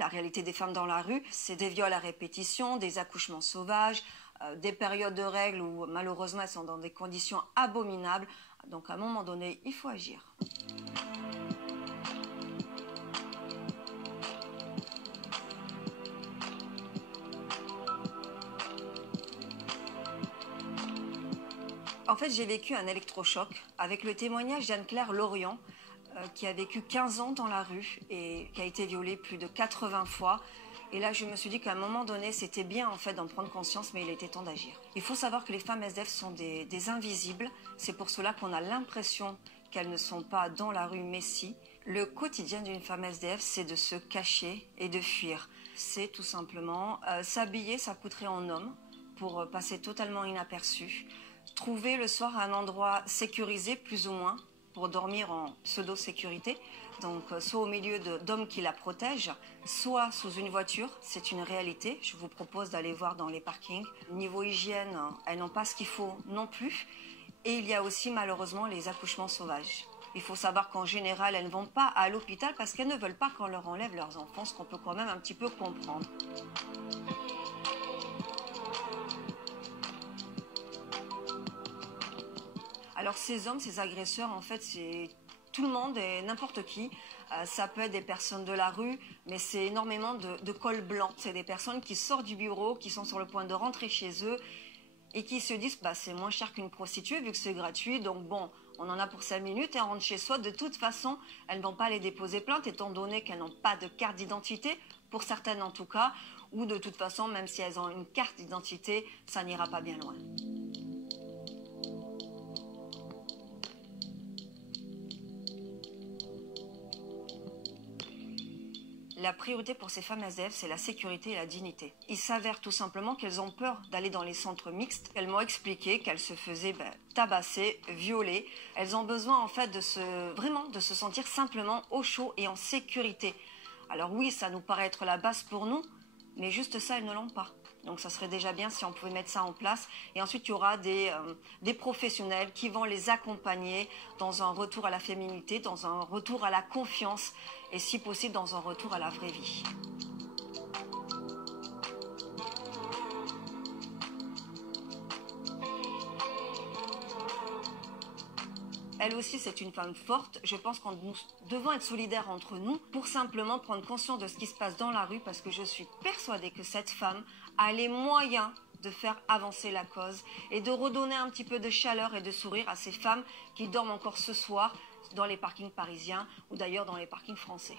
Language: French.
La réalité des femmes dans la rue, c'est des viols à répétition, des accouchements sauvages, des périodes de règles où malheureusement elles sont dans des conditions abominables. Donc à un moment donné, il faut agir. En fait, j'ai vécu un électrochoc avec le témoignage d'Anne-Claire Lorient, qui a vécu 15 ans dans la rue et qui a été violée plus de 80 fois. Et là, je me suis dit qu'à un moment donné, c'était bien en fait d'en prendre conscience, mais il était temps d'agir. Il faut savoir que les femmes SDF sont des invisibles. C'est pour cela qu'on a l'impression qu'elles ne sont pas dans la rue, mais si. Le quotidien d'une femme SDF, c'est de se cacher et de fuir. C'est tout simplement s'habiller, s'accoutrer en homme pour passer totalement inaperçu. Trouver le soir un endroit sécurisé, plus ou moins, pour dormir en pseudo-sécurité, donc soit au milieu d'hommes qui la protègent, soit sous une voiture, c'est une réalité. Je vous propose d'aller voir dans les parkings. Niveau hygiène, elles n'ont pas ce qu'il faut non plus. Et il y a aussi malheureusement les accouchements sauvages. Il faut savoir qu'en général, elles ne vont pas à l'hôpital parce qu'elles ne veulent pas qu'on leur enlève leurs enfants, ce qu'on peut quand même un petit peu comprendre. Alors ces hommes, ces agresseurs, en fait, c'est tout le monde et n'importe qui. Ça peut être des personnes de la rue, mais c'est énormément de cols blancs. C'est des personnes qui sortent du bureau, qui sont sur le point de rentrer chez eux et qui se disent bah, c'est moins cher qu'une prostituée vu que c'est gratuit. Donc bon, on en a pour 5 minutes et on rentre chez soi. De toute façon, elles ne vont pas aller déposer plainte étant donné qu'elles n'ont pas de carte d'identité, pour certaines en tout cas, ou de toute façon, même si elles ont une carte d'identité, ça n'ira pas bien loin. La priorité pour ces femmes SDF, c'est la sécurité et la dignité. Il s'avère tout simplement qu'elles ont peur d'aller dans les centres mixtes. Elles m'ont expliqué qu'elles se faisaient tabasser, violer. Elles ont besoin en fait vraiment de se sentir simplement au chaud et en sécurité. Alors oui, ça nous paraît être la base pour nous, mais juste ça, elles ne l'ont pas. Donc ça serait déjà bien si on pouvait mettre ça en place. Et ensuite, il y aura des professionnels qui vont les accompagner dans un retour à la féminité, dans un retour à la confiance et si possible dans un retour à la vraie vie. Elle aussi, c'est une femme forte. Je pense qu'on devons être solidaires entre nous pour simplement prendre conscience de ce qui se passe dans la rue parce que je suis persuadée que cette femme a les moyens de faire avancer la cause et de redonner un petit peu de chaleur et de sourire à ces femmes qui dorment encore ce soir dans les parkings parisiens ou d'ailleurs dans les parkings français.